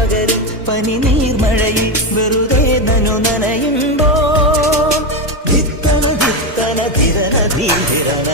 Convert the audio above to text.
പകരും പനി നീർമഴയിൽ വെറുതെ നനു നനയുമ്പോ ധിത്തന ധിത്തന ധിരന ധീരന